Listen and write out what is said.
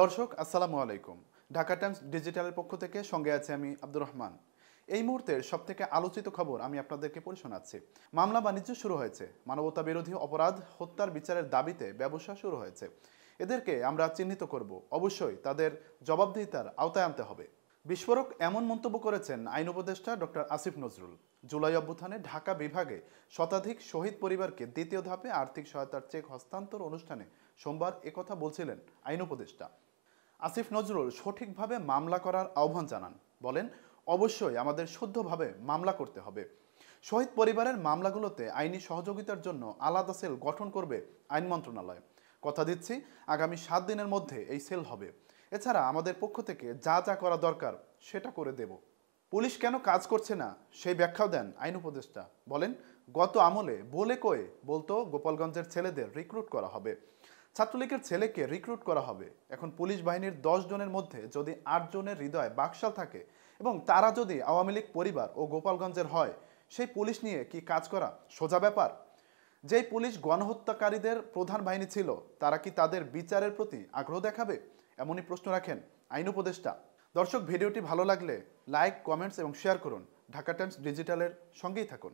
দর্শক আসসালামু আলাইকুম। ঢাকা টাইমস ডিজিটালের পক্ষ থেকে সঙ্গে আছে আমি আব্দুর রহমান। এই মুহূর্তের সবথেকে আলোচিত খবর আমি আপনাদেরকে পড়ে শোনাচ্ছি। মামলা বাণিজ্য শুরু হয়েছে। মানবতা বিরোধী অপরাধ হত্যার বিচারের দাবিতে ব্যবসা শুরু হয়েছে। এদেরকে আমরা চিহ্নিত করব, অবশ্যই তাদের জবাবদিহিতার আওতায় আনতে হবে। বিস্ফোরক এমন মন্তব্য করেছেন আইন উপদেষ্টা ডক্টর আসিফ নজরুল। জুলাই অভ্যুত্থানে ঢাকা বিভাগে শতাধিক শহীদ পরিবারকে দ্বিতীয় ধাপে আর্থিক সহায়তার চেক হস্তান্তর অনুষ্ঠানে সোমবার একথা বলছিলেন আইন উপদেষ্টা। আসিফ নজরুল সঠিকভাবে মামলা করার আহ্বান জানান। বলেন, অবশ্যই আমাদের শুদ্ধভাবে মামলা করতে হবে। শহীদ পরিবারের মামলাগুলোতে আইনি সহযোগিতার জন্য আলাদা সেল গঠন করবে আইন মন্ত্রণালয়। কথা দিচ্ছি, আগামী 7 দিনের মধ্যে এই সেল হবে। এছাড়া আমাদের পক্ষ থেকে যা যা করা দরকার সেটা করে দেব। পুলিশ কেন কাজ করছে না সেই ব্যাখ্যাও দেন আইন উপদেষ্টা। বলেন, গত আমলে বলে কয়ে বলতো গোপালগঞ্জের ছেলেদের রিক্রুট করা হবে, ছাত্রলীগের ছেলেকে রিক্রুট করা হবে। এখন পুলিশ বাহিনীর 10 জনের মধ্যে যদি 8 জনের হৃদয় বাকশাল থাকে এবং তারা যদি আওয়ামী লীগ পরিবার ও গোপালগঞ্জের হয়, সেই পুলিশ নিয়ে কি কাজ করা সোজা ব্যাপার? যেই পুলিশ গণহত্যাকারীদের প্রধান বাহিনী ছিল, তারা কি তাদের বিচারের প্রতি আগ্রহ দেখাবে? এমনই প্রশ্ন রাখেন আইন উপদেষ্টা। দর্শক, ভিডিওটি ভালো লাগলে লাইক, কমেন্টস এবং শেয়ার করুন। ঢাকা টাইমস ডিজিটালের সঙ্গেই থাকুন।